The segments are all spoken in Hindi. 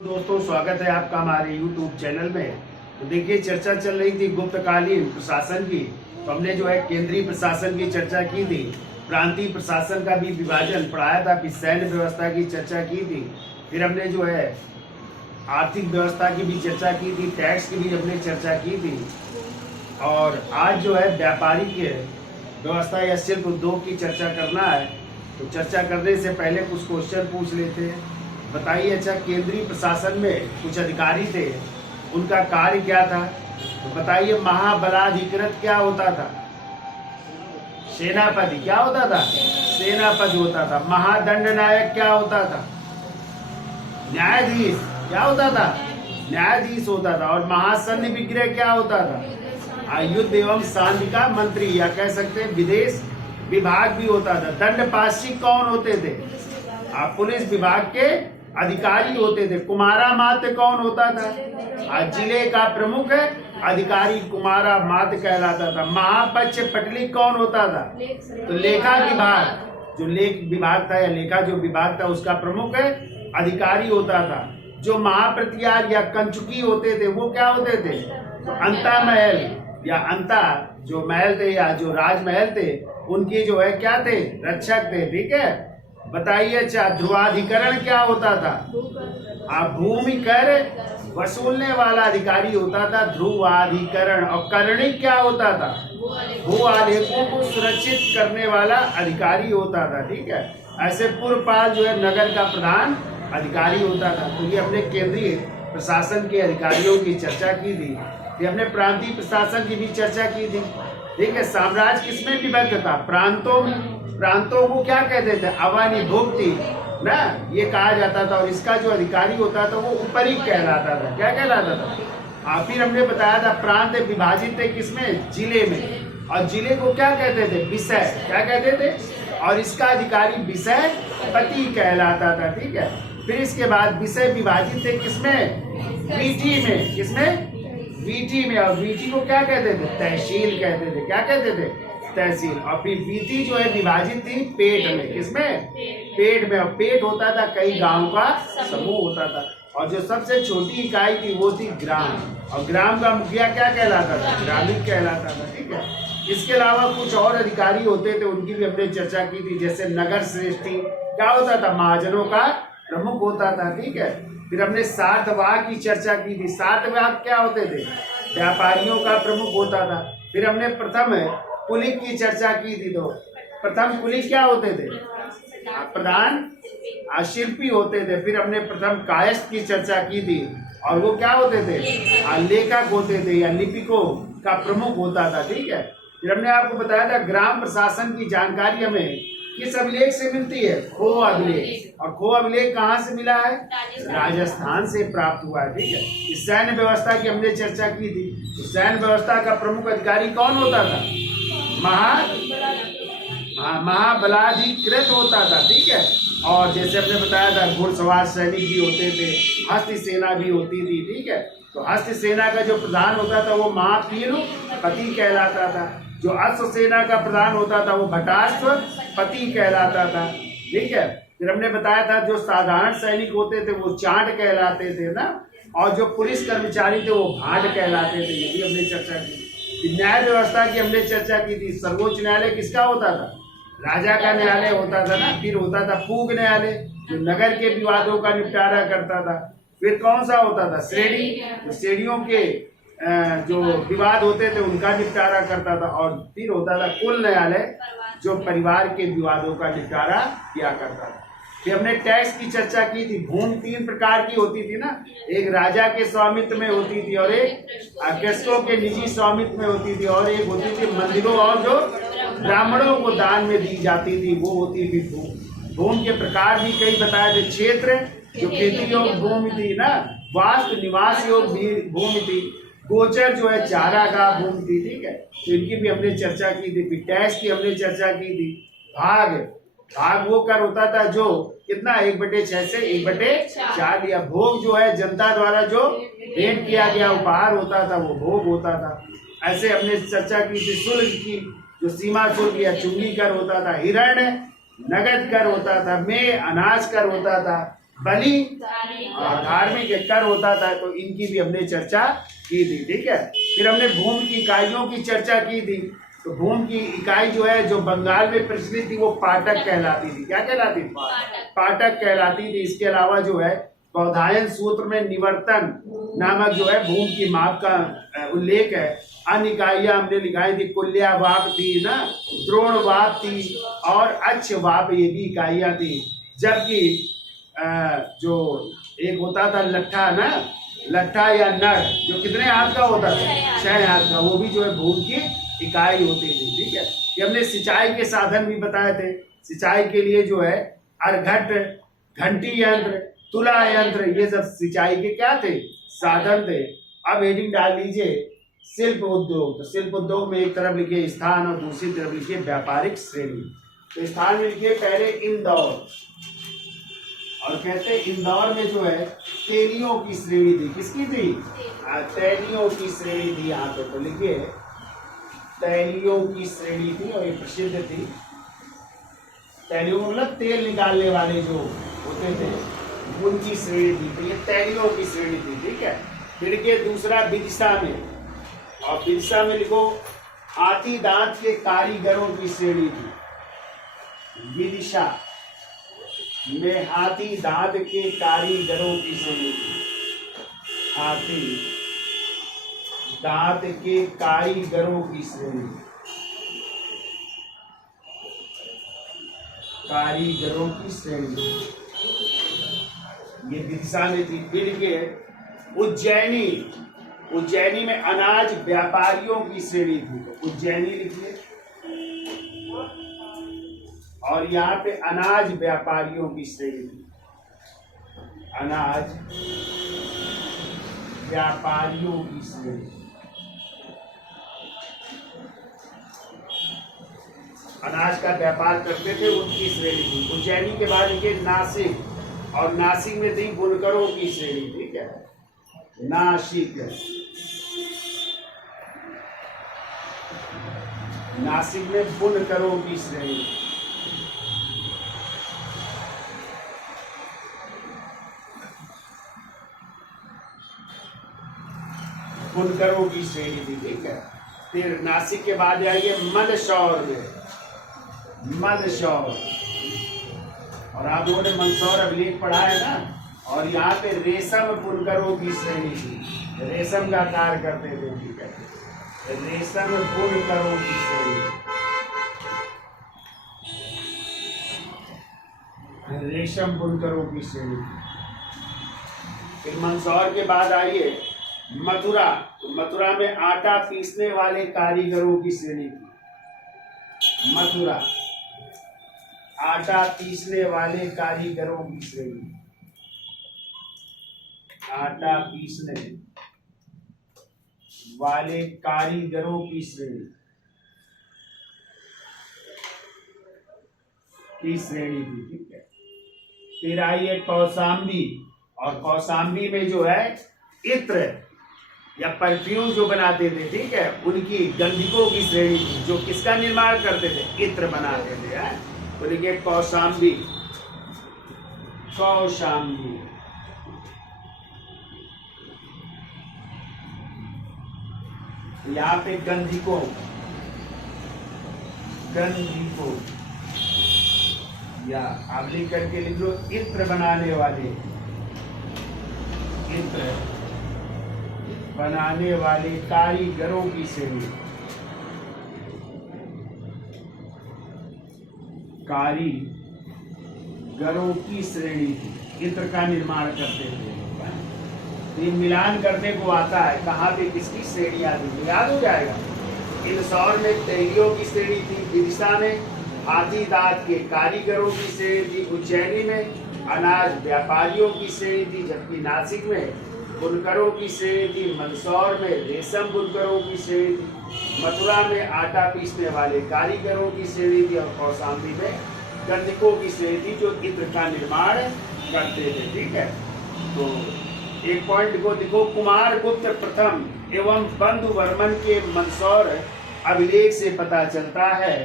दोस्तों, स्वागत है आपका हमारे YouTube चैनल में। तो देखिए, चर्चा चल रही थी गुप्तकालीन प्रशासन की। तो हमने जो है केंद्रीय प्रशासन की चर्चा की थी, प्रांतीय प्रशासन का भी विभाजन पढ़ाया था, फिर सैन्य व्यवस्था की चर्चा की थी, फिर हमने जो है आर्थिक व्यवस्था की भी चर्चा की थी, टैक्स की भी हमने चर्चा की थी। और आज जो है व्यापारिक व्यवस्था या शिल्प उद्योग की चर्चा करना है। तो चर्चा करने से पहले कुछ क्वेश्चन पूछ लेते हैं। बताइए, अच्छा, केंद्रीय प्रशासन में कुछ अधिकारी थे, उनका कार्य क्या था? तो बताइए, महाबलाधिकृत क्या होता था? सेनापति क्या होता था? सेनापति होता था। महादंड नायक क्या होता था? न्यायाधीश क्या होता था? न्यायाधीश होता था। और महासैन्य विग्रह क्या होता था? युद्ध एवं शांति का मंत्री, या कह सकते हैं विदेश विभाग भी होता था। दंडपाशी कौन होते थे? पुलिस विभाग के अधिकारी होते थे। कुमारा मात्य कौन होता था? जिले का प्रमुख अधिकारी कुमारा मात्य कहलाता था। महापक्ष पटली कौन होता था? तो लेखा विभाग, जो लेख विभाग था या लेखा जो विभाग था, उसका प्रमुख अधिकारी होता था। जो महाप्रतिहार या कंचुकी होते थे, वो क्या होते थे? तो अंता महल या अंता जो महल थे या जो राजमहल थे, उनके जो है क्या थे? रक्षक थे। ठीक है, बताइए, अच्छा, ध्रुवाधिकरण क्या होता था? भूमि कर वसूलने वाला अधिकारी होता था ध्रुवाधिकरण। और करणिक क्या होता था? भू आलेखों को सुरक्षित करने वाला अधिकारी होता था। ठीक है, ऐसे पूर्वपाल जो है नगर का प्रधान अधिकारी होता था। तो ये हमने केंद्रीय प्रशासन के अधिकारियों की चर्चा की थी। ये हमने प्रांतीय प्रशासन की भी चर्चा की थी। ठीक है, साम्राज्य किसमें विभक्त था? प्रांतों में। प्रांतों को क्या कहते थे? अवनिभुक्ति ना, ये कहा जाता था। और इसका जो अधिकारी होता था वो ऊपरी कहलाता था। क्या कहलाता था? फिर हमने बताया था प्रांत विभाजित थे किसमें? जिले में। और जिले को क्या कहते थे? विषय। क्या कहते थे? और इसका अधिकारी विषय पति कहलाता था। ठीक है, फिर इसके बाद विषय विभाजित थे किसमें? वीटी में। किसमें? वीटी में। और वीटी को क्या कहते थे? तहसील कहते थे। क्या कहते थे? तहसील। और फिर वीटी जो है विभाजित थी पेट में। किसमें? पेट में। और पेट होता था कई गांव का समूह होता था। और जो सबसे छोटी इकाई थी वो थी ग्राम। और ग्राम का मुखिया क्या कहलाता था? ग्रामीण कहलाता था। ठीक है, इसके अलावा कुछ और अधिकारी होते थे, उनकी भी हमने चर्चा की थी। जैसे नगर श्रेष्ठी क्या होता था? महाजनों का प्रमुख होता था। ठीक है, फिर हमने सातवाहन की चर्चा की थी। सातवाहन क्या होते थे? व्यापारियों का प्रमुख होता था। फिर हमने प्रथम कुलिक की चर्चा की थी। तो प्रथम कुलिक क्या होते थे? प्रधान शिल्पी होते थे। फिर हमने प्रथम कायस्थ की चर्चा की थी, और वो क्या होते थे? लेखक होते थे या लिपिकों का प्रमुख होता था। ठीक है, फिर हमने आपको बताया था ग्राम प्रशासन की जानकारी हमें किस अभिलेख से मिलती है? खो अभिलेख। और खो अभिलेख कहाँ से मिला है? राजस्थान से प्राप्त हुआ है। ठीक है, इस सैन्य व्यवस्था की हमने चर्चा की थी। तो सैन्य व्यवस्था का प्रमुख अधिकारी कौन होता था? महाबलाधिकृत होता था। ठीक है, और जैसे हमने बताया था घुड़सवार सैनिक भी होते थे, हस्त सेना भी होती थी। ठीक है, तो हस्त सेना का जो प्रधान होता था वो महापीलपति कहलाता था। जो अश्व सेना का प्रधान होता था वो भटाश्वपति कहलाता था। ठीक है, फिर हमने बताया था जो साधारण सैनिक होते थे वो चांट कहलाते थे ना, और जो पुलिस कर्मचारी थे वो भाट कहलाते थे। ये भी हमने चर्चा की। न्याय व्यवस्था की हमने चर्चा की थी। सर्वोच्च न्यायालय किसका होता था? राजा का न्यायालय होता था ना। फिर होता था पूग न्यायालय, जो नगर के विवादों का निपटारा करता था। फिर कौन सा होता था? श्रेणी, जो श्रेणियों के जो विवाद होते थे उनका निपटारा करता था। और फिर होता था कुल न्यायालय, जो परिवार के विवादों का निपटारा किया करता था। फिर हमने टैक्स की चर्चा की थी। भूमि 3 प्रकार की होती थी ना, एक राजा के स्वामित्व में होती थी, और एक कृषकों के निजी स्वामित्व में होती थी, और एक होती थी मंदिरों और जो ब्राह्मणों को दान में दी जाती थी, वो होती थी भूमि। भूमि के प्रकार भी कई बताए थे। क्षेत्र जो खेती योग्य भूमि थी ना, वास्तु निवास योग्य भूमि थी, गोचर जो है चारागाह भूमि थी। ठीक है, तो इनकी भी हमने चर्चा की थी। फिर टैक्स की हमने चर्चा की थी। भाग वो कर होता था जो कितना? 1/6 से 1/4 लिया। भोग जो है जनता द्वारा जो भेंट किया गया उपहार होता था वो भोग होता था। ऐसे हमने चर्चा की थी। शुल्क की जो सीमा शुल्क या चुंगी कर होता था। हिरण नगद कर होता था। में अनाज कर होता था। बलि और धार्मिक कर होता था। तो इनकी भी हमने चर्चा की थी, ठीक है। फिर हमने भूमि की इकाइयों की चर्चा की थी। तो भूमि की इकाई जो है, जो बंगाल में प्रचलित थी, वो पाटक कहलाती थी। क्या कहलाती थी? पाटक कहलाती थी। इसके अलावा जो है बौधायन सूत्र में निवर्तन नामक जो है भूमि की माप का उल्लेख है। अन्य इकाइयां हमने लिखाई थी, कुल्या वाप थी ना, द्रोण वाप थी और अच्छ वाप, ये भी इकाइयां थी। जबकि जो एक होता था लट्ठा ना, लट्ठा या नर, जो कितने हाथ का होता था? 6 हाथ का, वो भी जो है भूमि की इकाई होती थी, ठीक है। ये हमने सिंचाई के साधन भी बताए थे। सिंचाई के लिए जो है अरघट, घंटी यंत्र, तुला यंत्र, ये सब सिंचाई के क्या थे? साधन थे। अब हेडिंग डाल लीजिए शिल्प उद्योग। तो शिल्प उद्योग में एक तरफ लिखिए स्थान और दूसरी तरफ लिखिए व्यापारिक श्रेणी। तो स्थान में लिखिए पहले इंदौर, और कहते हैं इंदौर में जो है तेलियों की श्रेणी थी। किसकी थी? तैलियों की श्रेणी थी यहाँ पे। तो लिखिए तैलियों की श्रेणी थी और ये प्रसिद्ध थी। तैलियों मतलब तेल निकालने वाले जो होते थे, उनकी श्रेणी थी। तो ये तैलियों की श्रेणी थी, ठीक है। फिर के दूसरा विदिशा में, और विदिशा में लिखो हाथी दांत के कारीगरों की श्रेणी थी। विदिशा में हाथी दांत के कारीगरों की श्रेणी थी। हाथी दांत के कारीगरों की श्रेणी, कारीगरों की श्रेणी, ये विदिशा में थी। फिर के उज्जैनी, उज्जैनी में अनाज व्यापारियों की श्रेणी थी। तो उज्जैनी लिखिए, और यहाँ पे अनाज व्यापारियों की श्रेणी थी। अनाज व्यापारियों की श्रेणी, अनाज का व्यापार करते थे, उनकी श्रेणी थी। उज्जैनी के बाद लिखिए नासिक, और नासिक में थी बुनकरों की श्रेणी, ठीक है। नासिक, नासिक में बुनकरों की श्रेणी। बुनकरों की श्रेणी थी, ठीक है। फिर नासिक के बाद आइए मंदसौर में, मंदसौर, और आप लोगों ने मंदसौर अभिलेख पढ़ा है ना। और यहाँ पे रेशम बुनकरों की श्रेणी थी, रेशम का कार्य करते थे, ठीक है। रेशम बुनकरों की श्रेणी, रेशम बुनकरों की श्रेणी। फिर मंदसौर के बाद आइए मथुरा। तो मथुरा में आटा पीसने वाले कारीगरों की श्रेणी थी। मथुरा, आटा पीसने वाले कारीगरों की श्रेणी, आटा पीसने वाले कारीगरों की श्रेणी, थी, ठीक है। फिर आइए कौशाम्बी, और कौशाम्बी में जो है इत्र या परफ्यूम जो बनाते थे, ठीक है, उनकी गंधिकों की श्रेणी थी, जो किसका निर्माण करते थे? इत्र बनाते थे। तो देखिए कौशाम्बी, कौशाम्बी, यहाँ पे गंधिकों, गंधिकों, या आप लिख करके लिख लो इत्र बनाने वाले, इत्र बनाने वाले कारीगरों की श्रेणी, कारीगरों की श्रेणी थी। इत्र का निर्माण करते थे। ये मिलान करने को आता है कहाँ पे किसकी श्रेणी आती है, याद हो जाएगा। इंदौर में तैलियों की श्रेणी थी, विदिशा में हाथी दांत के कारीगरों की श्रेणी थी, उज्जैनी में अनाज व्यापारियों की श्रेणी थी, जबकि नासिक में बुनकरों की श्रेणी थी, मंदसौर में रेशम बुनकरों की श्रेणी थी, मथुरा में आटा पीसने वाले कारीगरों की श्रेणी थी, और कौशाम्बी में गंधिकों की श्रेणी थी, जो इत्र का निर्माण करते थे, ठीक है। तो एक पॉइंट को देखो, कुमार गुप्त प्रथम एवं बंधु वर्मन के मंदसौर अभिलेख से पता चलता है,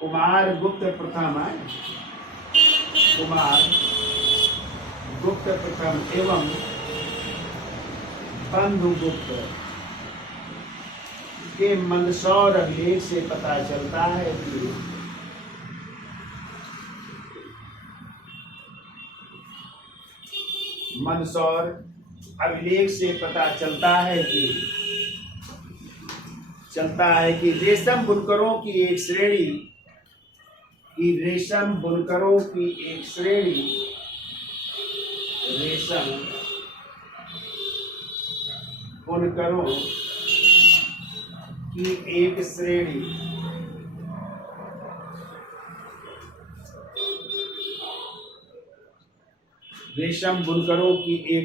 कुमार गुप्त प्रथम है, कुमार गुप्त प्रथम एवं बंधुगुप्त के मंदसौर अभिलेख से पता चलता है कि मंदसौर अभिलेख से पता चलता है कि रेशम बुनकरों की एक श्रेणी रेशम बुनकरों की एक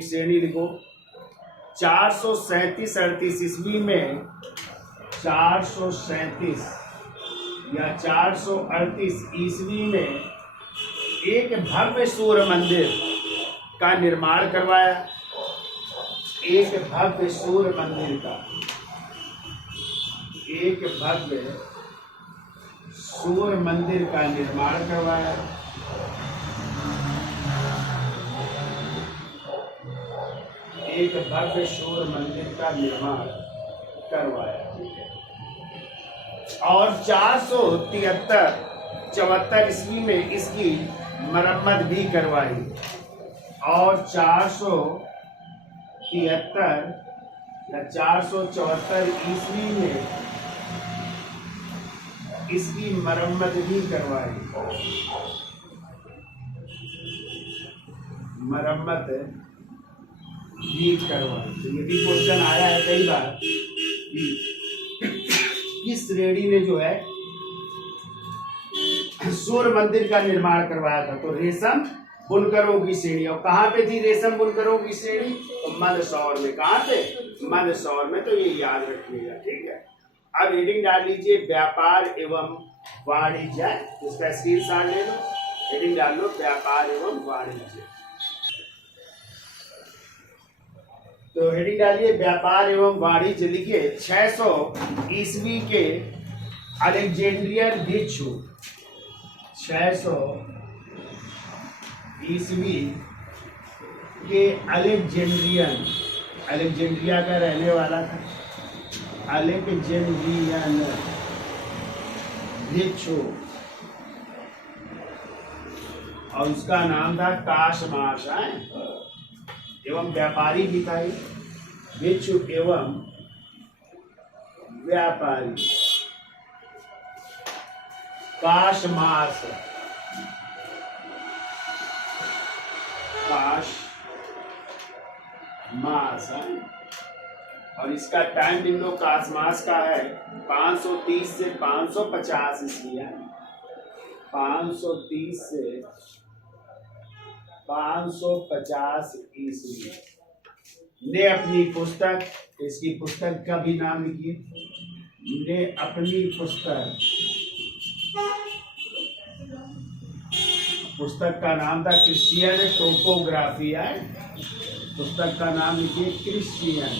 श्रेणी लिखो 437-38 ईस्वी में 437 या 438 ईस्वी में एक भव्य सूर्य मंदिर का निर्माण करवाया। एक भव्य सूर्य मंदिर का निर्माण करवाया। एक भव्य सूर्य मंदिर का निर्माण करवाया और 473-74 ईस्वी में इसकी मरम्मत भी करवाई और 473 या 474 ईस्वी में इसकी मरम्मत भी करवाई। तो ये भी क्वेश्चन आया है कई बार कि किस श्रेणी ने जो है सूर्य मंदिर का निर्माण करवाया था। तो रेशम बुनकरों की श्रेणी। और कहाँ पे थी रेशम बुनकरों की श्रेणी? तो मंदसौर में। कहाँ पे? मंदसौर में। तो ये याद रखिएगा, ठीक है। अब हेडिंग डाल लीजिए व्यापार एवं वाणिज्य। इसका स्क्रीनशॉट ले लो, हेडिंग डाल लो व्यापार एवं वाणिज्य। तो हेडिंग डालिए व्यापार एवं वाणिज्य। लिखिए 600 ईस्वी के अलेक्जेंड्रियन भिक्षु 600 ईस्वी के अलेक्जेंड्रिया का रहने वाला था। अलेक्जेंड्रियन भिक्षु और उसका नाम था काशमाश एवं व्यापारी भी था। भिक्षु एवं व्यापारी काशमाश और इसका टाइम विंडो काशमाश का है 530 से 550 ईस्वी। 530 से 550 ईस्वी ने अपनी पुस्तक, इसकी पुस्तक का भी नाम लिखिए, ने अपनी पुस्तक का नाम था क्रिश्चियन टोपोग्राफी। है पुस्तक का नाम लिखिए क्रिश्चियन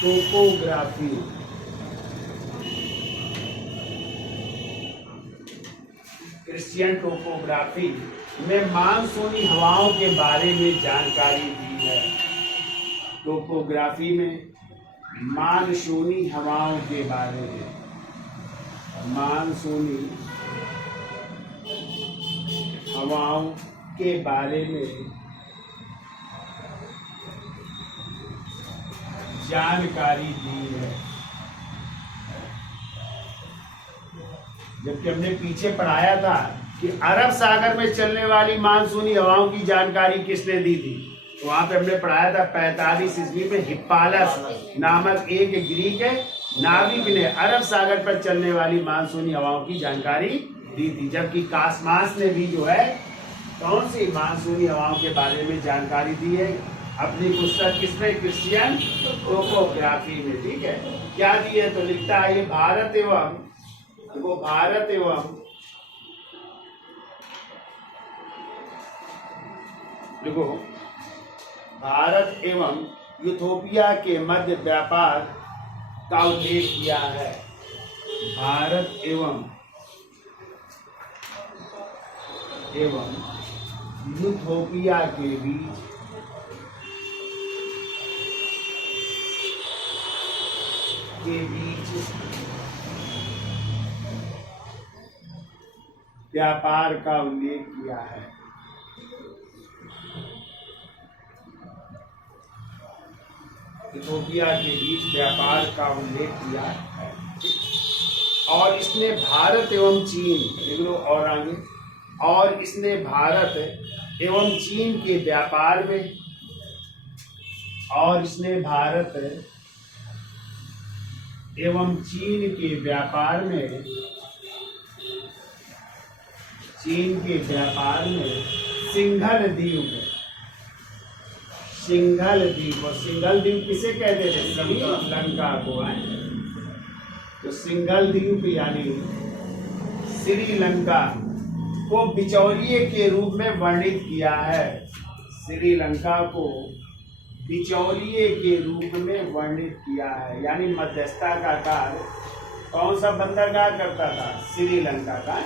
टोपोग्राफी। क्रिश्चियन टोपोग्राफी में मानसूनी हवाओं के बारे में जानकारी दी है। टोपोग्राफी में मानसूनी हवाओं के बारे में, मानसूनी हवाओं के बारे में जानकारी दी है। जबकि हमने पीछे पढ़ाया था कि अरब सागर में चलने वाली मानसूनी हवाओं की जानकारी किसने दी थी। तो वहां पे हमने पढ़ाया था 45 ईस्वी में हिप्पालस नामक एक ग्रीक नाविक ने अरब सागर पर चलने वाली मानसूनी हवाओं की जानकारी दी थी। जबकि काशमाश ने भी जो है कौन सी मानसूनी हवाओं के बारे में जानकारी दी है अपनी पुस्तक किसमें? क्रिश्चियन टोपोग्राफी में। ठीक है, क्या दी है? तो लिखता है ये भारत एवं यूथोपिया के मध्य व्यापार का उल्लेख किया है। भारत एवं एवं यूथोपिया के बीच व्यापार का उल्लेख किया है। इथोपिया के बीच व्यापार का उल्लेख किया है। और इसने भारत एवं चीन और आगे, और इसने भारत एवं चीन के व्यापार में, और इसने भारत एवं चीन के व्यापार में, चीन के व्यापार में सिंघल द्वीप, सिंघल द्वीप, और सिंघल द्वीप किसे कहते थे? श्रीलंका को है। तो सिंघल द्वीप यानी श्रीलंका को बिचौलिए के रूप में वर्णित किया है। श्रीलंका को बिचौलिए के रूप में वर्णित किया है, यानी मध्यस्थता का कार्य कौन सा बंदरगाह करता था? श्रीलंका का।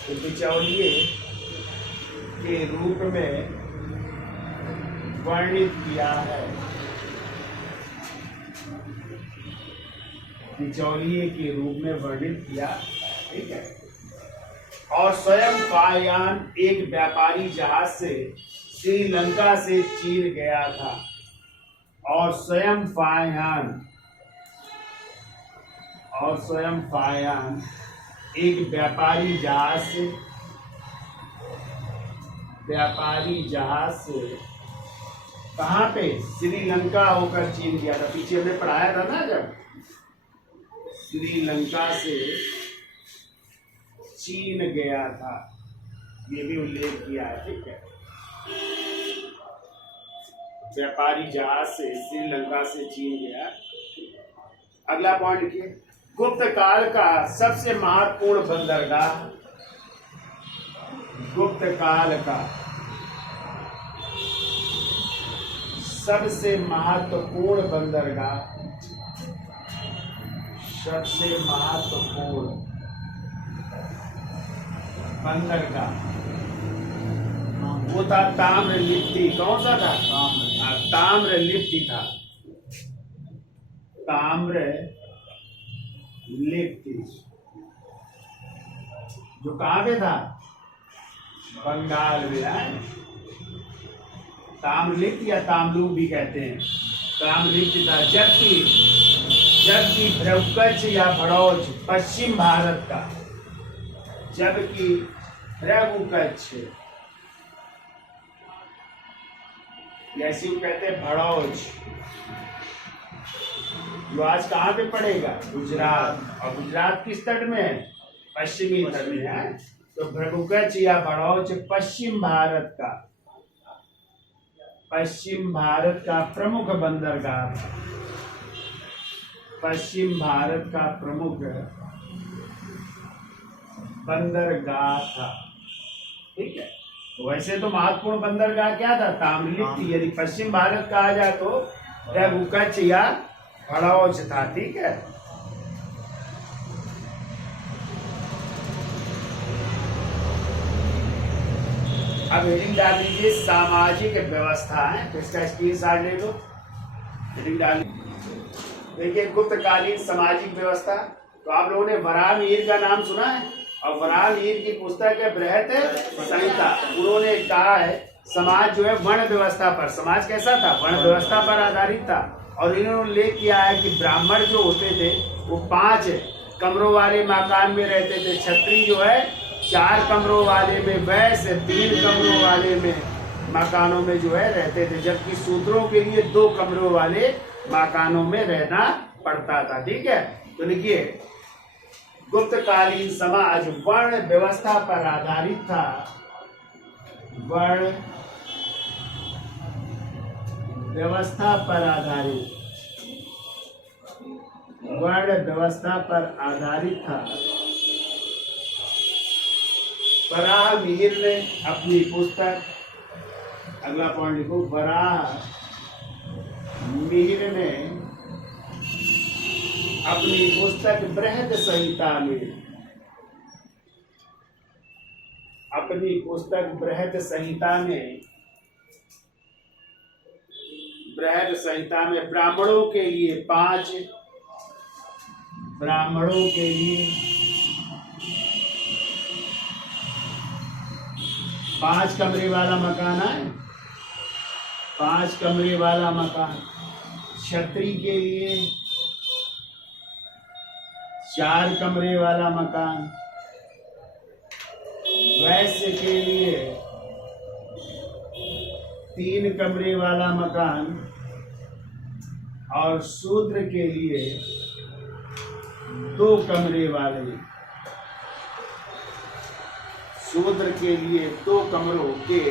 तो बिचौलिए के रूप में वर्णित किया है, बिचौलिए के रूप में वर्णित किया। ठीक है। और स्वयं फायान एक व्यापारी जहाज से श्रीलंका से चीन गया था। और स्वयं फायान एक व्यापारी जहाज से कहाँ पे? श्रीलंका होकर चीन गया था। पीछे हमने पढ़ाया था ना, जब श्रीलंका से चीन गया था, ये भी उल्लेख किया है। ठीक है। व्यापारी जहाज से श्रीलंका से चीन गया। अगला पॉइंट लिखिए। गुप्त काल का सबसे महत्वपूर्ण बंदरगाह, गुप्त काल का सबसे महत्वपूर्ण बंदरगाह, सबसे महत्वपूर्ण बंदरगाह वो था ताम्रलिप्ति। कौन सा था? ताम्रलिप्ति था। ताम्रलिप्ति जो कहाँ पे था? बंगाल में है। ताम्रलिप्ति या ताम्लुक भी कहते हैं। ताम्रलिप्ति था। जबकि भ्रगुकच्छ या भड़ौच पश्चिम भारत का, जबकि भ्रगुकच्छ जैसे वो कहते हैं भड़ौच, जो आज कहाँ पे पड़ेगा? गुजरात। और गुजरात किस तट में है? पश्चिमी तट में है। तो भ्रगुकच्छ या भड़ौच पश्चिम भारत का प्रमुख बंदरगाह था। पश्चिम भारत का प्रमुख बंदरगाह था। ठीक है। तो वैसे तो महत्वपूर्ण बंदरगाह क्या था? ताम्रलिप्ति। यदि पश्चिम भारत कहा जाए तो भ्रगुकच्छ या भड़ौच था। ठीक है। अब हेडिंग डाल दीजिए सामाजिक व्यवस्था है, तो इसका स्क्रीनशॉट ले लो। हेडिंग डाल देखिए गुप्तकालीन सामाजिक व्यवस्था। तो आप लोगों ने वराहमिहिर का नाम सुना है, और वराहमिहिर की पुस्तक है बृहत संहिता। उन्होंने कहा है समाज जो है वर्ण व्यवस्था पर, समाज कैसा था? वर्ण व्यवस्था पर आधारित था। और इन्होंने उल्लेख किया है कि ब्राह्मण जो होते थे वो 5 कमरों वाले मकान में रहते थे, क्षत्रिय जो है 4 कमरों वाले में, वैश्य 3 कमरों वाले में मकानों में जो है रहते थे, जबकि शूद्रों के लिए 2 कमरों वाले मकानों में रहना पड़ता था। ठीक है। तो लिखिए गुप्तकालीन समाज वर्ण व्यवस्था पर आधारित था। वर्ण व्यवस्था पर आधारित, वर्ण व्यवस्था पर आधारित था। वराहमिहिर ने अपनी पुस्तक, अगला पॉइंट लिखो, वराहमिहिर ने अपनी पुस्तक बृहत संहिता में अपनी पुस्तक बृहद संहिता में ब्राह्मणों के लिए 5 कमरे वाला मकान है, 5 कमरे वाला मकान। क्षत्रिय के लिए 4 कमरे वाला मकान। वैश्य के लिए 3 कमरे वाला मकान और शूद्र के लिए 2 कमरे वाले। शूद्र के लिए 2 कमरों के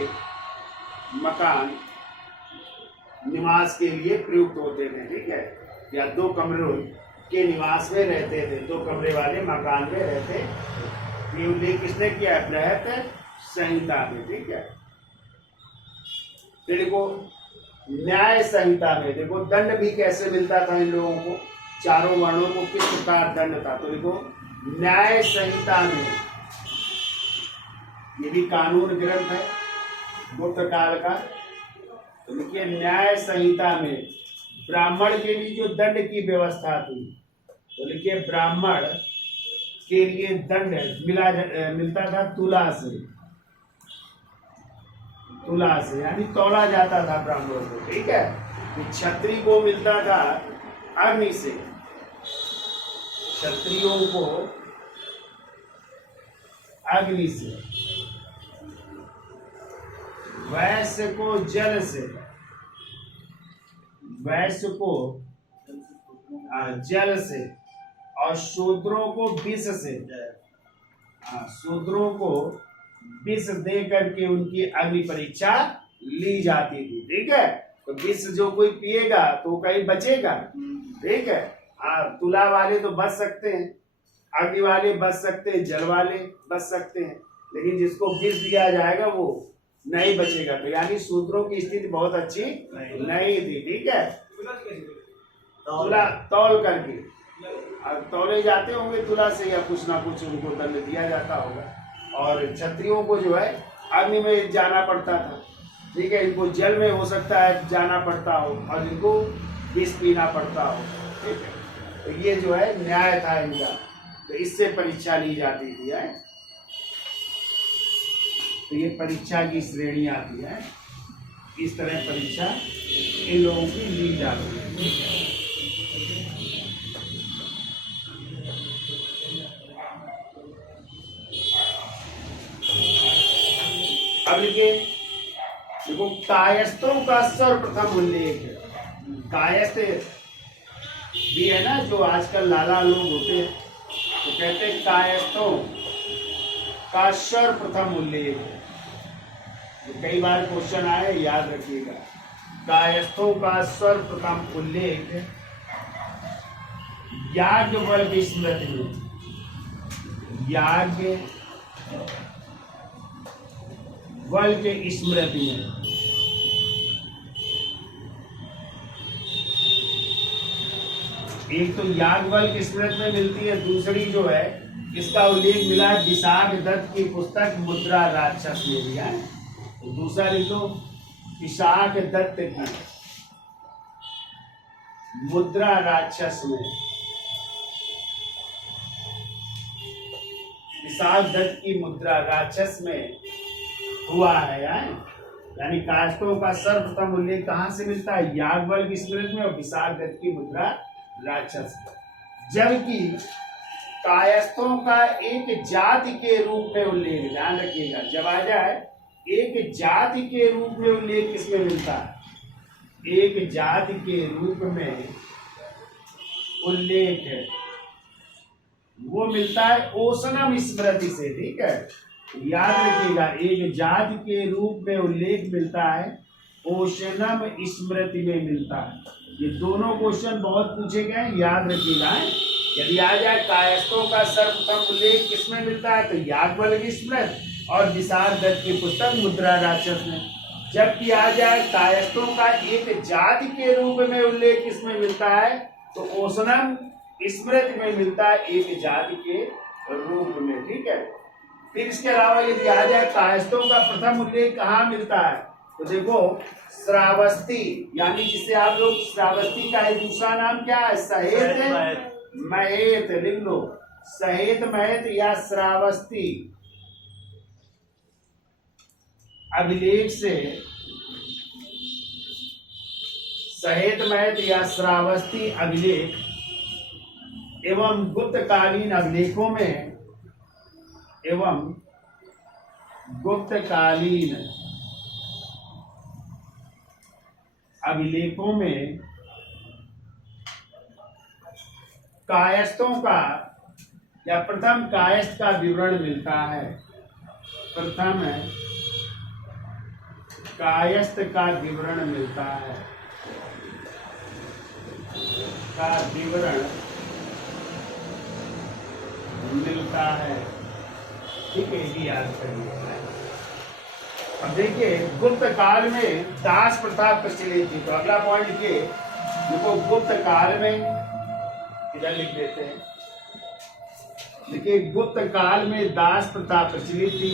मकान निवास के लिए प्रयुक्त होते थे, ठीक है, या 2 कमरों के निवास में रहते थे, 2 कमरे वाले मकान में रहते। ये उल्लेख किसने किया है? बृहद संहिता में, ठीक है। देखो न्याय संहिता में देखो दंड भी कैसे मिलता था इन लोगों को, चारों वर्णों को किस प्रकार दंड था। तो देखो न्याय संहिता में, ये भी कानून ग्रंथ है गुप्त काल का। तो देखिए न्याय संहिता में ब्राह्मण के लिए जो दंड की व्यवस्था थी, तो देखिए ब्राह्मण के लिए दंड मिलता था तुला से, यानी तौला जाता था ब्राह्मणों को, ठीक है। क्षत्रिय को मिलता था अग्नि से, क्षत्रियों को अग्नि से, वैश्य को जल से, जल से, और शूद्रों को विष से, शूद्रों को विष दे करके उनकी अग्नि परीक्षा ली जाती थी, ठीक है। तो विष जो कोई पिएगा तो कहीं बचेगा, ठीक है। तुला वाले तो बच सकते हैं, अग्नि वाले बच सकते हैं, जल वाले बच सकते हैं, लेकिन जिसको विष दिया जाएगा वो नहीं बचेगा। तो यानी शूद्रों की स्थिति बहुत अच्छी नहीं थी, ठीक है। तुला तौल करके तौले जाते होंगे तुला से, या कुछ ना कुछ उनको दंड दिया जाता होगा। और क्षत्रियों को जो है अग्नि में जाना पड़ता था, ठीक है। इनको जल में हो सकता है जाना पड़ता हो, और इनको विष पीना पड़ता हो, ठीक है। तो ये जो है न्याय था इनका, तो इससे परीक्षा ली जाती थी, है। तो ये परीक्षा की श्रेणी आती है, इस तरह परीक्षा इन लोगों की ली जाती है, ठीक है। अब देखो कायस्थों का सर्वप्रथम उल्लेख है। कायस्थ भी है ना, जो आजकल लाला लोग होते हैं, तो कहते हैं कायस्थों का सर्वप्रथम उल्लेख है। तो कई बार क्वेश्चन आए, याद रखिएगा। कायस्थों का सर्वप्रथम उल्लेख याज्ञवल्क्य की स्मृति में, याज्ञवल्क्य की स्मृति में। एक तो याज्ञवल्क्य स्मृति में मिलती है, दूसरी जो है इसका उल्लेख मिला विशाख दत्त की पुस्तक मुद्रा राक्षस में भी है। तो दूसरा लिख दो विशाख दत्त की मुद्रा राक्षस में, विशाख दत्त की मुद्रा राक्षस में हुआ है, यानी कायस्थों का सर्वप्रथम उल्लेख कहां से मिलता है? याज्ञवल्क्य स्मृति में और विशाख दत्त की मुद्रा राक्षस में। जबकि कायस्थों का एक जाति के रूप में उल्लेख, ध्यान रखिएगा, जब आ जाए एक जाति के रूप में उल्लेख किसमें मिलता है? एक जाति के रूप में उल्लेख है वो मिलता है ओशनम स्मृति से, ठीक है। याद रखिएगा, एक जाति के रूप में उल्लेख मिलता है ओशनम स्मृति में मिलता है। ये दोनों क्वेश्चन बहुत पूछे गए, याद रखिएगा। यदि आ जाए कायस्थों का सर्वप्रथम उल्लेख किसमें मिलता है, तो याज्ञवल्क्य स्मृति और विशाख दत्त की पुस्तक मुद्रा राक्षस में। जबकि आ जाए कायस्थों का एक जाति के रूप में उल्लेख किसमें मिलता है, तो ओशनम स्मृति में मिलता है, एक जाति के रूप में, ठीक है। फिर इसके अलावा यदि आ जाए कायस्थों का प्रथम उल्लेख कहाँ मिलता है, तो देखो श्रावस्ती, यानी जिसे आप लोग श्रावस्ती का एक दूसरा नाम क्या है, सहेत महेत, लिख लो सहेत महेत या श्रावस्ती अभिलेख से, सहेत महत या श्रावस्ती अभिलेख एवं गुप्तकालीन अभिलेखों में, एवं गुप्तकालीन अभिलेखों में कायस्थों का या प्रथम कायस्थ का विवरण मिलता है। प्रथम कायस्थ का विवरण मिलता है, का विवरण मिलता है। ठीक है, ये याद करिए। अब देखिए गुप्त काल में दास प्रथा प्रचलित थी, तो अगला पॉइंट लिखिए, देखो गुप्त काल में, इधर लिख देते हैं, देखिए गुप्त काल में दास प्रथा प्रचलित थी।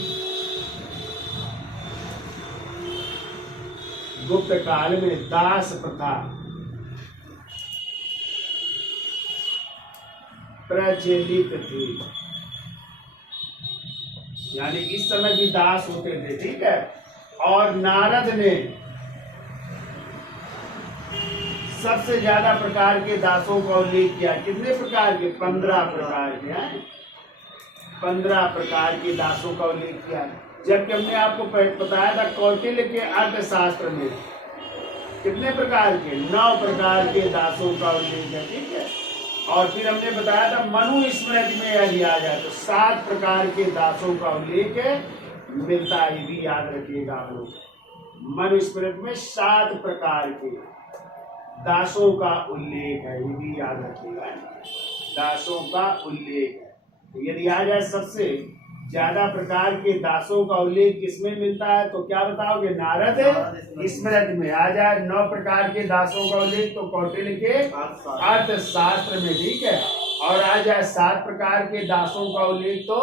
गुप्त काल में दास प्रथा प्रचलित थी, यानी इस समय भी दास होते थे। ठीक है, और नारद ने सबसे ज्यादा प्रकार के दासों का उल्लेख किया। कितने प्रकार के? 15 प्रकार के हैं, 15 प्रकार के दासों का उल्लेख किया। जबकि हमने आपको बताया था कौटिल्य के अर्थशास्त्र में कितने प्रकार के, 9 प्रकार के दासों का उल्लेख है। ठीक है, और फिर हमने बताया था मनु स्मृति में यदि आ जाए तो 7 प्रकार के दासों का उल्लेख मिलता है। ये भी याद रखिएगा आप लोग, मनु स्मृति में 7 प्रकार के दासों का उल्लेख है, ये भी याद रखिएगा, दासों का उल्लेख है। तो यदि आ जाए सबसे ज्यादा प्रकार के दासों का उल्लेख किसमें मिलता है, तो क्या बताओगे? नारद स्मृति में। आ जाए 9 प्रकार के दासों का उल्लेख तो कौटिल्य के अर्थशास्त्र में। ठीक है, और आ जाए 7 प्रकार के दासों का उल्लेख तो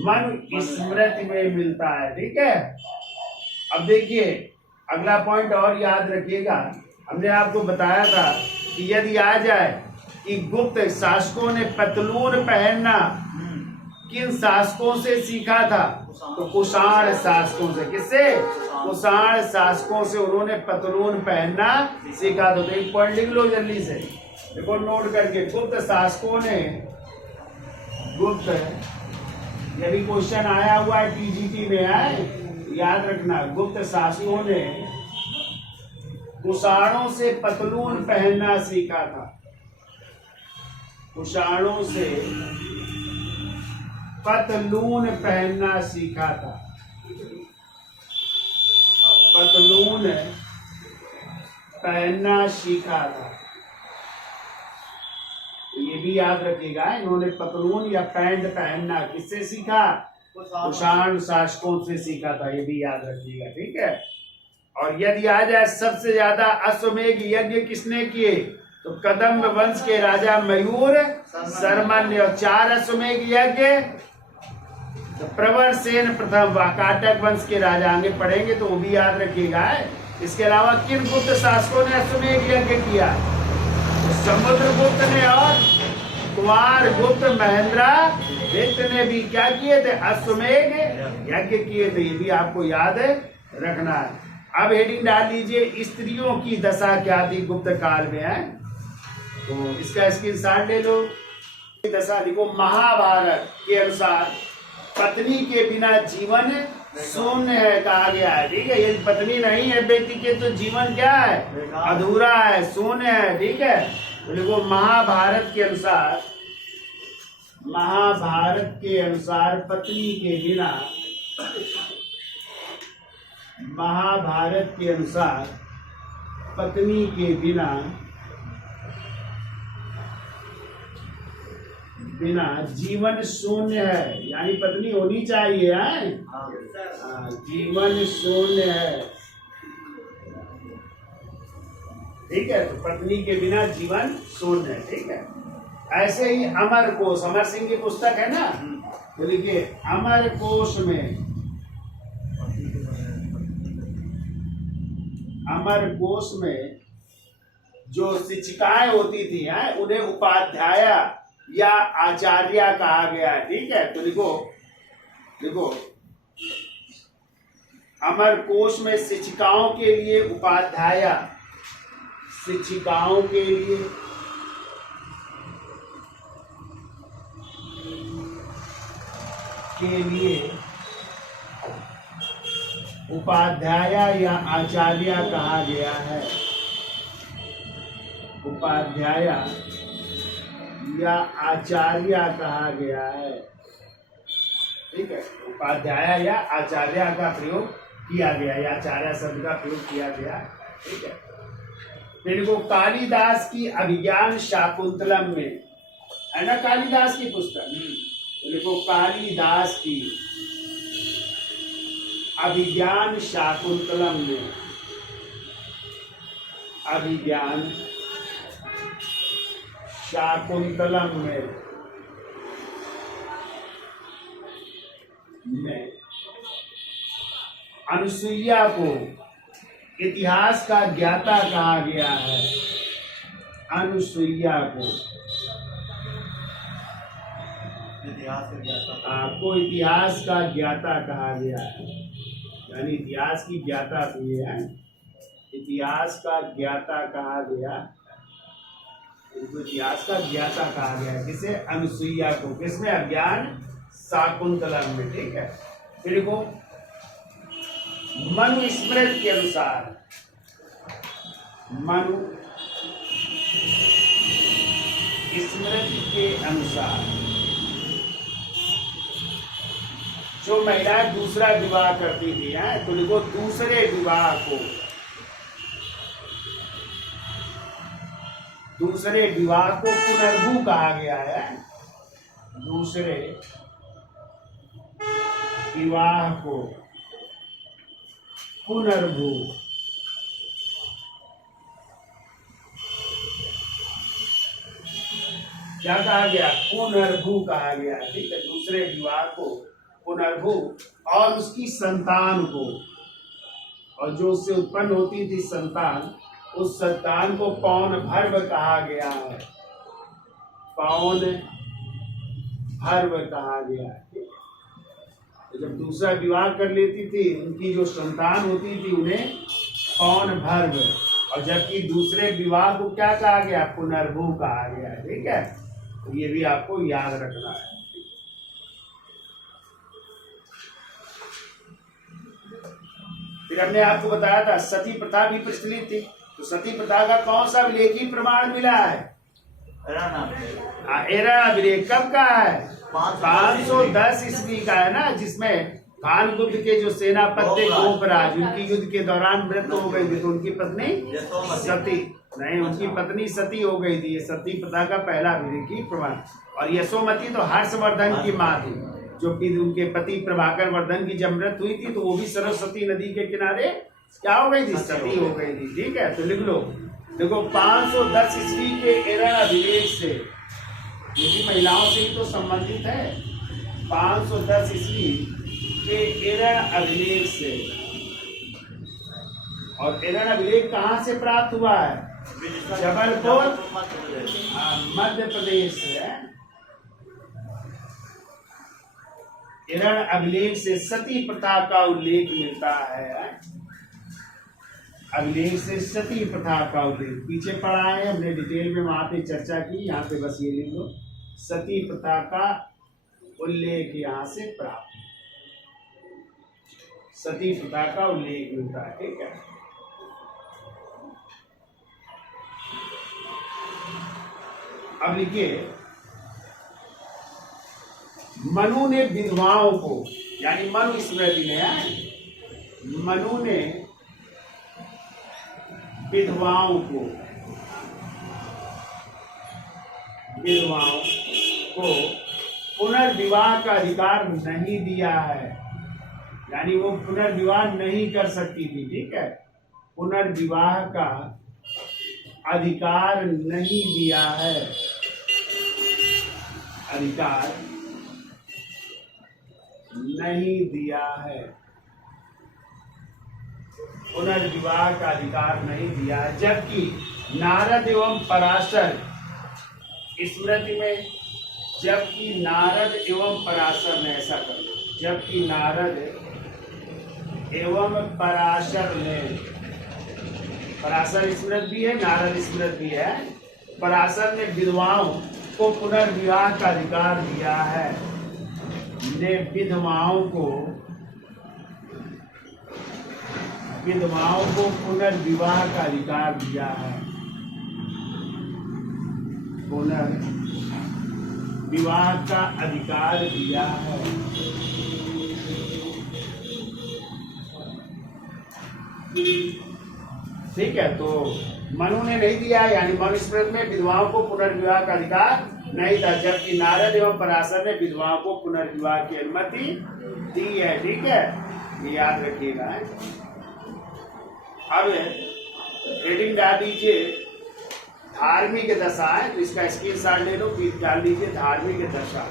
मनु स्मृति में मिलता है। ठीक है, अब देखिए अगला पॉइंट और याद रखिएगा, हमने आपको बताया था कि यदि आ जाए कि गुप्त शासकों ने पतलून पहनना किन शासकों से सीखा था, तो कुषाण शासकों से। किससे? कुषाण शासकों से उन्होंने पतलून पहनना सीखा था। तो एक पॉइंट लिख लो जल्दी से, देखो नोट करके, गुप्त शासकों ने, गुप्त, यदि क्वेश्चन आया हुआ है टीजीटी में आए, याद रखना, गुप्त शासकों ने कुषाणों से पतलून पहनना सीखा था। कुषाणों से पतलून पहनना सीखा था। पतलून पहनना सीखा था, तो ये भी याद रखिएगा, इन्होंने पतलून या पैंट पहनना किससे सीखा? कुषाण शासकों से सीखा था, ये भी याद रखिएगा। ठीक है, और यदि आ जाए सबसे ज्यादा अश्वमेध यज्ञ किसने किए, तो कदम्ब वंश के राजा मयूर शर्मन्य, और 4 अश्वमेध यज्ञ तो प्रवर सेन प्रथम, काटक वंश के राजा, आगे पढ़ेंगे तो वो भी याद रखिएगा। इसके अलावा किन गुप्त शासकों ने अश्वमेध यज्ञ किया, तो समुद्रगुप्त ने और कुमार गुप्त महेंद्रगुप्त ने भी क्या किए थे? अश्वमेध यज्ञ किए थे, ये भी आपको याद रखना है। अब हेडिंग डाल लीजिए, स्त्रियों की दशा क्या थी गुप्त काल में है, तो इसका स्क्रीनशॉट ले लो। दशा लिखो, महाभारत के अनुसार पत्नी के बिना जीवन शून्य है कहा गया है। ठीक है, यदि पत्नी नहीं है व्यक्ति के तो जीवन क्या है? अधूरा है, शून्य है। ठीक है, तो लिखो महाभारत के अनुसार, महाभारत के अनुसार पत्नी के बिना, महाभारत के अनुसार पत्नी के बिना जीवन शून्य है, यानी पत्नी होनी चाहिए है, जीवन शून्य है। ठीक है, तो पत्नी के बिना जीवन शून्य है। ठीक है, ऐसे ही अमर कोश, अमर सिंह की पुस्तक है ना, तो लिखिए अमर कोश में, अमर कोश में जो शिक्षिकाएं होती थी उन्हें उपाध्याया या आचार्य कहा गया है। ठीक है, तो लिखो देखो अमर कोश में शिक्षिकाओं के लिए उपाध्याया, शिक्षिकाओं के लिए उपाध्याया या आचार्य कहा गया है। उपाध्याया या आचार्य कहा गया है। ठीक है, उपाध्याय या आचार्य का प्रयोग किया गया या आचार्य शब्द का प्रयोग किया गया। ठीक है, फिर वो कालिदास की अभिज्ञान शाकुंतलम में है ना, कालिदास की पुस्तक, देखो कालिदास की अभिज्ञान शाकुंतलम में, अभिज्ञान शाकुंतलम में अनुसुईया को इतिहास का ज्ञाता कहा गया है। अनुसुईया को आपको इतिहास का ज्ञाता कहा गया है, यानी इतिहास की ज्ञाता भी है, इतिहास का ज्ञाता कहा गया, इनको इतिहास का ज्ञाता कहा गया किसे, अनुसुईया को, किसमें, अभिज्ञान शाकुंतलम में। ठीक है, फिर को मनुस्मृति के अनुसार, मनुस्मृति के अनुसार जो महिलाएं दूसरा विवाह करती थी तो लिखो दूसरे विवाह को, दूसरे विवाह को पुनर्भू कहा गया है। दूसरे विवाह को पुनर्भू, क्या कहा गया, पुनर्भू कहा गया। ठीक है, दूसरे विवाह को पुनर्भू और उसकी संतान को, और जो उससे उत्पन्न होती थी संतान, उस संतान को पौन भर्व कहा गया है, पौन भर्व कहा गया है। तो जब दूसरा विवाह कर लेती थी उनकी जो संतान होती थी उन्हें पौन भर्व, और जबकि दूसरे विवाह को क्या कहा गया, पुनर्भू कहा गया। ठीक है, तो ये भी आपको याद रखना है। फिर हमने आपको बताया था सती प्रथा भी प्रचलित थी, तो सती प्रथा का कौन सा अभिलेखी प्रमाण मिला है, एरा अभिलेख कब का है, 510 ईस्वी का है ना, जिसमें खान बुद्ध के जो सेनापति गोपराज, उनकी युद्ध के दौरान मृत्यु हो गई थी, तो उनकी पत्नी सती नहीं, उनकी पत्नी सती हो गई थी। ये सती प्रथा का पहला अभिलेखी प्रमाण। और यशोमती तो हर्षवर्धन की माँ थी, जो कि उनके पति प्रभाकर वर्धन की जब मृत्यु हुई थी तो वो भी सरस्वती नदी के किनारे क्या हो गई थी, सती हो गई थी। ठीक है, तो लिख लो, देखो 510 ईस्वी के एरा अभिलेख से, ये भी महिलाओं से ही तो संबंधित है, 510 ईस्वी के एरा अभिलेख से। और एरा अभिलेख कहाँ से प्राप्त हुआ है, जबलपुर मध्य प्रदेश है। एरा अभिलेख से सती प्रथा का उल्लेख मिलता है, अभिलेख से सती प्रथा का उल्लेख पीछे पढ़ा है हमने डिटेल में, वहां पे चर्चा की, यहाँ पे बस ये लिख लो, सती प्रथा का उल्लेख यहाँ से प्राप्त, सती प्रथा का उल्लेख मिलता है। ठीक है, अब लिखिए, मनु ने विधवाओं को, यानी मनुस्मृति में मनु ने विधवाओं को पुनर्विवाह का अधिकार नहीं दिया है, यानी वो पुनर्विवाह नहीं कर सकती थी। ठीक है, पुनर्विवाह का अधिकार नहीं दिया है, अधिकार नहीं दिया है, पुनर्विवाह का अधिकार नहीं दिया, जबकि नारद एवं पराशर स्मृति में, जबकि नारद एवं पराशर ने ऐसा कर, जबकि नारद एवं पराशर ने, पराशर स्मृति भी है, नारद स्मृति भी है, पराशर ने विधवाओं को पुनर्विवाह का अधिकार दिया है, ने विधवाओं को पुनर्विवाह का अधिकार दिया है, पुनर्विवाह का अधिकार दिया है। ठीक है, तो मनु ने नहीं दिया, यानी मनुस्मृति में विधवाओं को पुनर्विवाह का अधिकार नहीं था, जबकि नारद एवं पराशर ने विधवाओं को पुनर्विवाह की अनुमति दी है। ठीक है, ये याद रखिएगा। अब हेडिंग डाल दीजिए धार्मिक दशा है, तो इसका स्क्रीनशॉट ले लो, फिर डाल दीजिए धार्मिक दशा।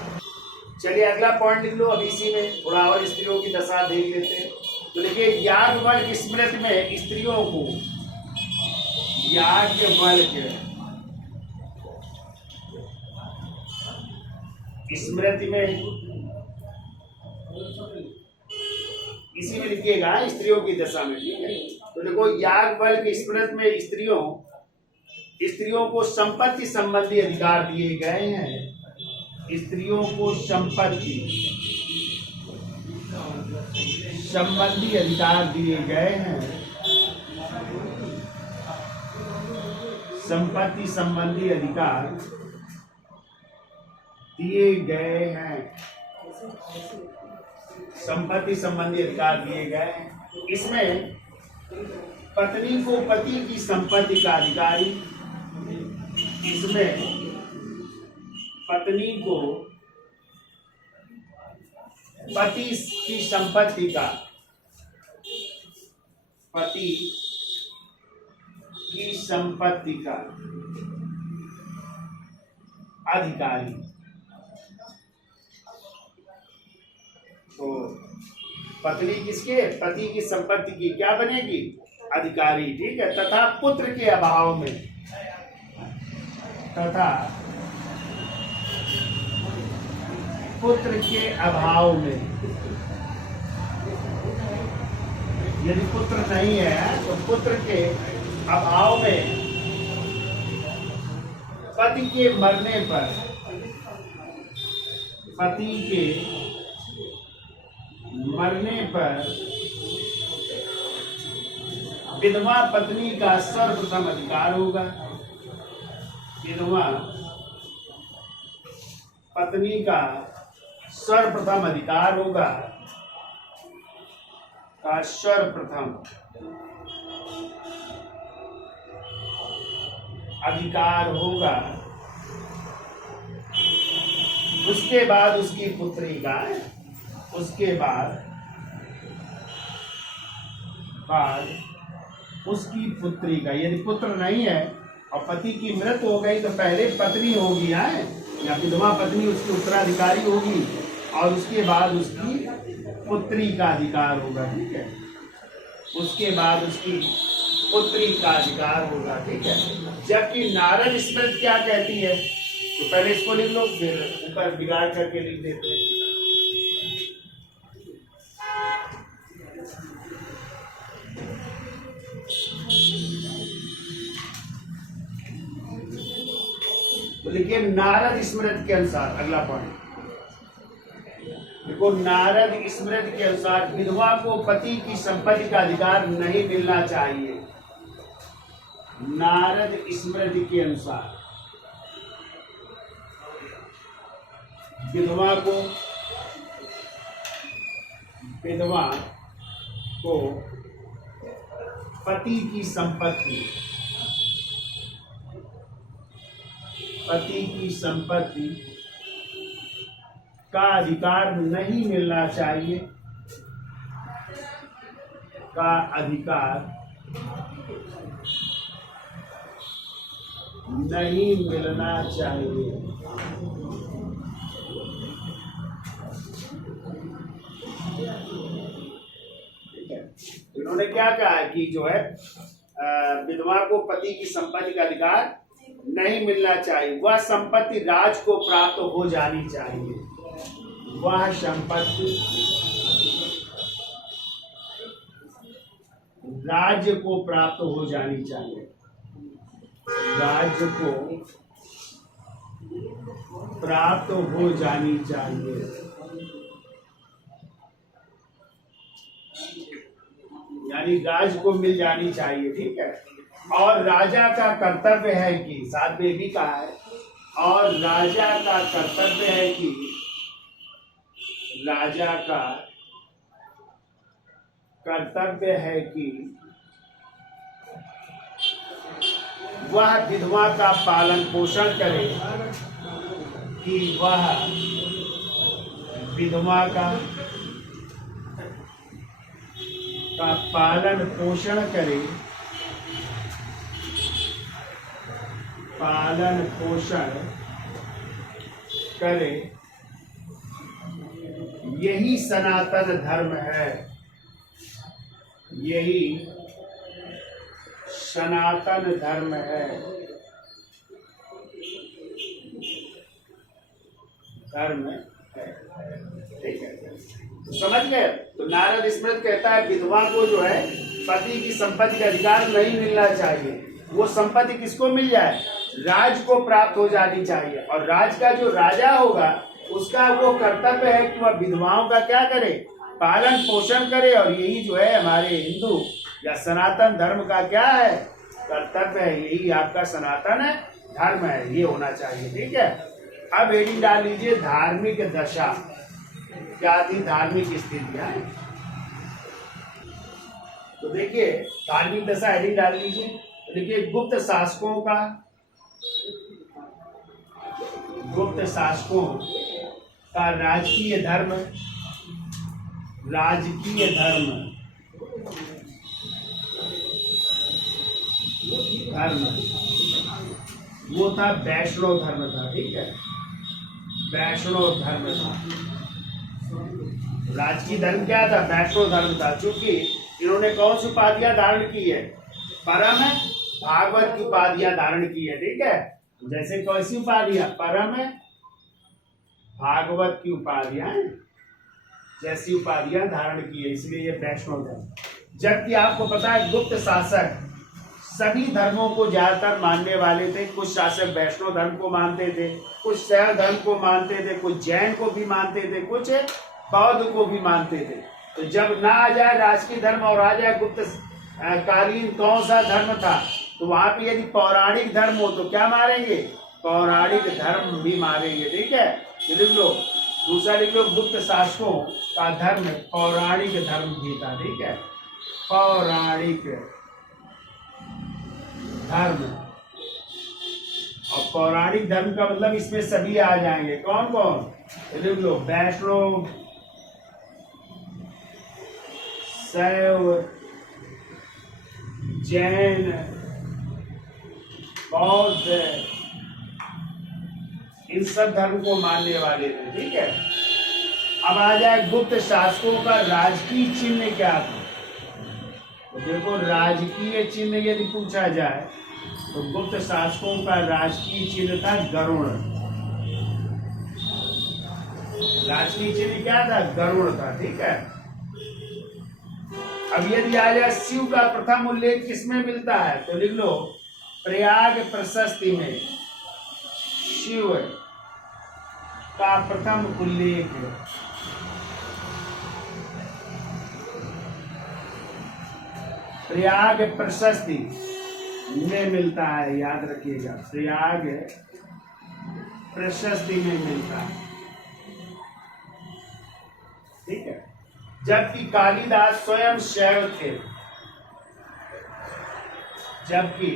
चलिए अगला पॉइंट लिख लो, अब इसी में थोड़ा और स्त्रियों की दशा देख लेते हैं। तो देखिए याज्ञवल्क्य स्मृति में स्त्रियों को, याज्ञवल्क्य स्मृति में, इसी में लिखिएगा स्त्रियों की दशा में। ठीक है, तो देखो याज्ञवल्क्य स्मृति में स्त्रियों को संपत्ति संबंधी अधिकार दिए गए हैं। स्त्रियों को संपत्ति संबंधी अधिकार दिए गए हैं, संपत्ति संबंधी अधिकार दिए गए हैं, संपत्ति संबंधी अधिकार दिए गए हैं। इसमें पत्नी को पति की संपत्ति का अधिकारी, इसमें पत्नी को पति की संपत्ति का, पति की संपत्ति का अधिकारी, तो पत्नी किसके, पति की संपत्ति की क्या बनेगी, अधिकारी। ठीक है, तथा पुत्र के अभाव में, तथा पुत्र के अभाव में, यदि पुत्र नहीं है तो पुत्र के अभाव में पति के मरने पर, पति के मरने पर विधवा पत्नी का सर्वप्रथम अधिकार होगा, विधवा पत्नी का सर्वप्रथम अधिकार होगा, का सर्वप्रथम अधिकार होगा, उसके बाद उसकी पुत्री का, उसके बाद उसकी पुत्री का। यदि पुत्र नहीं है और पति की मृत्यु हो गई तो पहले पत्नी होगी है, या विधवा पत्नी उसकी उत्तराधिकारी होगी, और उसके बाद उसकी पुत्री का अधिकार होगा। ठीक है, उसके बाद उसकी पुत्री का अधिकार होगा। ठीक है, जबकि नारद स्मृति क्या कहती है, तो पहले इसको लिख लो, फिर ऊपर बिगाड़ करके लिख देते हैं। तो देखिए नारद स्मृति के अनुसार, अगला पॉइंट देखो, नारद स्मृति के अनुसार विधवा को पति की संपत्ति का अधिकार नहीं मिलना चाहिए। नारद स्मृति के अनुसार विधवा को पति की संपत्ति का अधिकार नहीं मिलना चाहिए, का अधिकार नहीं मिलना चाहिए। ठीक है, तो इन्होंने क्या कहा है कि जो है विधवा को पति की संपत्ति का अधिकार नहीं मिलना चाहिए, वह संपत्ति राज को प्राप्त हो जानी चाहिए, वह संपत्ति राज्य को प्राप्त हो जानी चाहिए, राज्य को प्राप्त हो जानी चाहिए। यानी राज्य को मिल जानी चाहिए। ठीक है, और राजा का कर्तव्य है कि, साथ में भी कहा है, और राजा का कर्तव्य है कि, राजा का कर्तव्य है कि वह विधवा का पालन पोषण करे, कि वह विधवा का पालन पोषण करे, पालन पोषण करे, यही सनातन धर्म है, यही सनातन धर्म है, धर्म है। ठीक है, तो समझ गए। तो नारद स्मृत कहता है विधवा को जो है पति की संपत्ति का अधिकार नहीं मिलना चाहिए, वो संपत्ति किसको मिल जाए, राज को प्राप्त हो जानी चाहिए, और राज का जो राजा होगा उसका वो कर्तव्य है कि वह विधवाओं का क्या करे, पालन पोषण करे, और यही जो है हमारे हिंदू या सनातन धर्म का क्या है, कर्तव्य है, यही आपका सनातन है धर्म है, ये होना चाहिए। ठीक है, अब हेडिंग डाल लीजिए धार्मिक दशा, क्या थी धार्मिक स्थितियां। तो देखिए धार्मिक दशा हेडिंग डाल लीजिए। तो देखिए गुप्त शासकों का, गुप्त शासकों का राजकीय धर्म, राजकीय धर्म, धर्म वो था वैष्णव धर्म था। ठीक है, वैष्णव धर्म था, राजकीय धर्म क्या था, वैष्णव धर्म था। चूंकि इन्होंने कौन सी उपाधियां धारण की है, परम भागवत की उपाधियां धारण की है। ठीक है, जैसे कौन सी उपाधियां, परम भागवत की उपाधियां जैसी उपाधियां धारण की है, इसलिए ये वैष्णव धर्म। जबकि आपको पता है गुप्त शासक सभी धर्मों को ज्यादातर मानने वाले थे, कुछ शासक वैष्णव धर्म को मानते थे, कुछ शैव धर्म को मानते थे, कुछ जैन को भी मानते थे, कुछ बौद्ध को भी मानते थे। तो जब ना आ जाए राजकीय धर्म और आ जाए गुप्त कालीन कौन सा धर्म था, तो वहां पे यदि पौराणिक धर्म हो तो क्या मारेंगे, पौराणिक धर्म भी मारेंगे। ठीक है, लिख लो, दूसरा लिख लो, गुप्त शासकों का धर्म पौराणिक धर्म भी था। ठीक है, पौराणिक धर्म, और पौराणिक धर्म का मतलब इसमें सभी आ जाएंगे, कौन कौन, लिख लो, वैष्णव, शैव, जैन, बौद्ध, इन सब धर्म को मानने वाले थे। ठीक है, अब आ जाए गुप्त शासकों का राजकीय चिन्ह क्या था। तो देखो राजकीय चिन्ह यदि पूछा जाए तो गुप्त शासकों का राजकीय चिन्ह था गरुड़। राजकीय चिन्ह क्या था, गरुड़ था। ठीक है, अब यदि आ जाए शिव का प्रथम उल्लेख किसमें मिलता है, तो लिख लो, प्रयाग प्रशस्ति में शिव का प्रथम उल्लेख प्रयाग प्रशस्ति में मिलता है, याद रखिएगा, प्रयाग प्रशस्ति में मिलता है। ठीक है, जबकि कालिदास स्वयं शैव थे, जबकि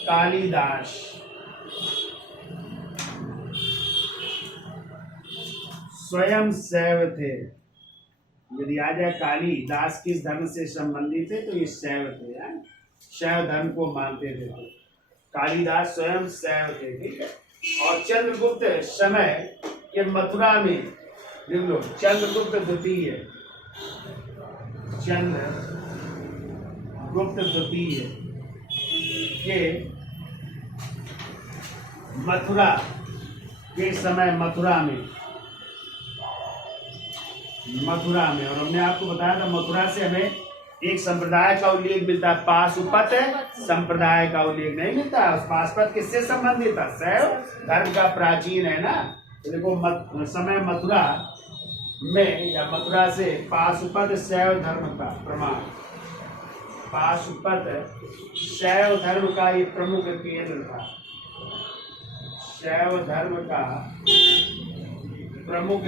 कालिदास स्वयं शैव थे। यदि आ जाए कालिदास किस धर्म से संबंधित है, तो ये शैव थे, शैव धर्म को मानते थे। कालिदास स्वयं शैव थे। ठीक है, और चंद्रगुप्त समय के मथुरा में लिख लो चंद्रगुप्त द्वितीय, चंद्रगुप्त द्वितीय के मथुरा के समय मथुरा में, और हमने आपको बताया था मथुरा से हमें एक संप्रदाय का उल्लेख मिलता है, पाशुपत संप्रदाय का उल्लेख नहीं मिलता है। पाशुपत किससे संबंधित था? शैव धर्म का प्राचीन है ना। तो देखो समय मथुरा में या मथुरा से पाशुपत शैव धर्म का प्रमाण, पाशुपत शैव धर्म का ये प्रमुख केंद्र था, शैव धर्म का प्रमुख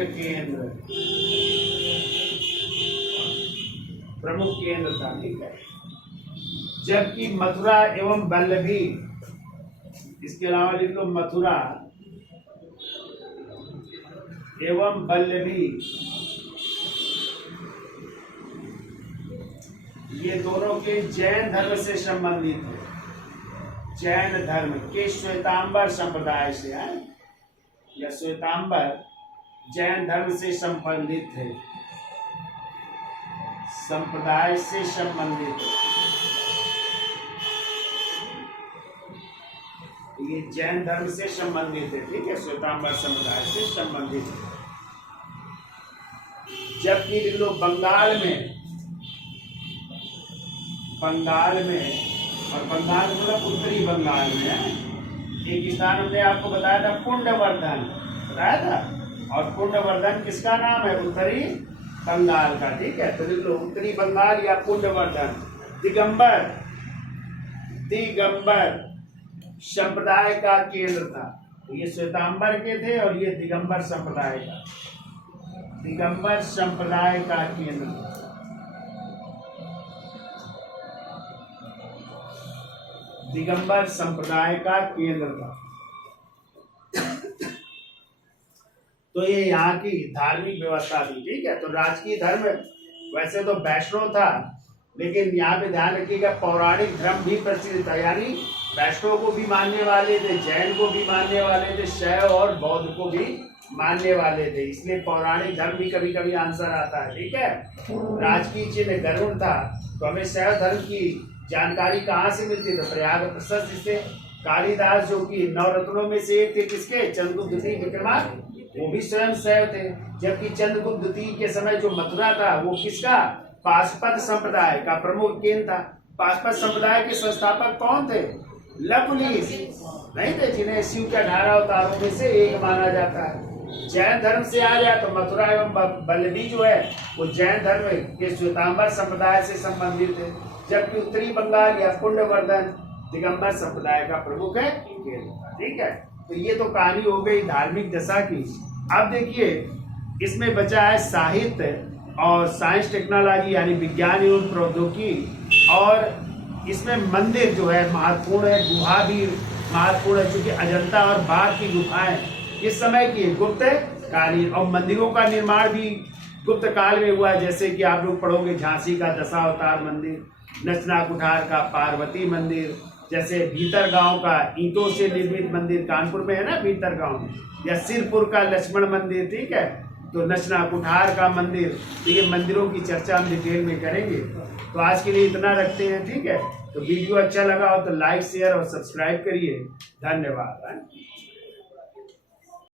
केंद्र था, ठीक है। जबकि मथुरा एवं वल्लभी, इसके अलावा लिख लो मथुरा एवं वल्लभी, ये दोनों के जैन धर्म से संबंधित है, जैन धर्म के श्वेतांबर संप्रदाय से है, या श्वेतांबर जैन धर्म से संबंधित है, संप्रदाय से संबंधित, ये जैन धर्म से संबंधित है, ठीक है, श्वेतांबर संप्रदाय से संबंधित है। जबकि लिख लो बंगाल में, और बंगाल मतलब उत्तरी बंगाल में एक स्थान हमने आपको बताया था पुंडवर्धन, बताया था, और पुंडवर्धन किसका नाम है? उत्तरी बंगाल का, ठीक है। तो लिख लो उत्तरी बंगाल या पुंडवर्धन दिगंबर संप्रदाय का केंद्र था। तो ये श्वेतांबर के थे और ये दिगंबर संप्रदाय का केंद्र था। दिगंबर संप्रदाय का केंद्र था। तो ये यहाँ की धार्मिक व्यवस्था थी, ठीक है। तो राजकीय धर्म वैसे तो वैष्णव था, लेकिन यहाँ पे ध्यान रखिएगा पौराणिक धर्म भी प्रचलित था, यानी वैष्णव को भी मानने वाले थे, जैन को भी मानने वाले थे, शैव और बौद्ध को भी मानने वाले थे, इसलिए पौराणिक धर्म भी कभी कभी आंसर आता है, ठीक है। राजकीय चिन्ह गरुड़ था, तो हमें शैव धर्म की जानकारी कहाँ से मिलती है? तो प्रयाग प्रशस्त से कालिदास जो कि नवरत्नों में से एक थे, किसके? चंद्रगुप्त द्वितीय विक्रमादित्य, वो भी स्वयं शैव थे। जबकि चंद्रगुप्त द्वितीय के समय जो मथुरा था वो किसका? पाशुपत संप्रदाय का प्रमुख केंद्र था। पाशुपत संप्रदाय के संस्थापक कौन थे? लकुलिश नहीं थे, जिन्हें शिव के 18 अवतारों में से एक माना जाता है। जैन धर्म से आ जाए तो मथुरा एवं वल्लभी जो है वो जैन धर्म के श्वेतांबर संप्रदाय से संबंधित है, जबकि उत्तरी बंगाल या पुंडवर्धन दिगंबर संप्रदाय का प्रमुख है, ठीक है। तो ये तो कहानी हो गई धार्मिक दशा की। अब देखिए इसमें बचा है साहित्य और साइंस टेक्नोलॉजी यानी विज्ञान एवं प्रौद्योगिकी, और इसमें मंदिर जो है महत्वपूर्ण है, गुहा भी महत्वपूर्ण है, क्योंकि अजंता और बाघ की गुफाएं किस समय की? गुप्त कालीन, और मंदिरों का निर्माण भी गुप्त काल में हुआ है, जैसे कि आप लोग पढ़ोगे झांसी का दशावतार मंदिर, नचना कुठार का पार्वती मंदिर, जैसे भीतर गांव का ईंटों से निर्मित मंदिर कानपुर में है ना भीतर गांव में, या सिरपुर का लक्ष्मण मंदिर, ठीक है, तो नचना कुठार का मंदिर। तो ये मंदिरों की चर्चा हम डिटेल में करेंगे। तो आज के लिए इतना रखते हैं, ठीक है। तो वीडियो अच्छा लगा हो तो लाइक शेयर और सब्सक्राइब करिए। धन्यवाद।